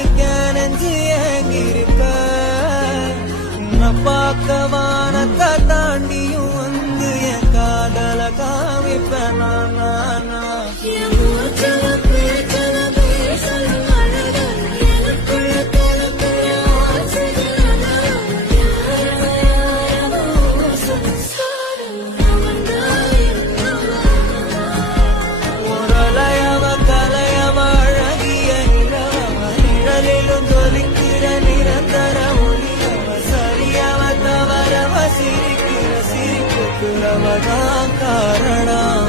நிக்க நெஞ்சு ஏங்கிருக்க உன்னை பார்க்க வானத்தை தாண்டியும் வந்து என் காதல காமிப்பேன் நான் சிரிக்கிற சிரிப்புக்கு அவதான் காரணம்.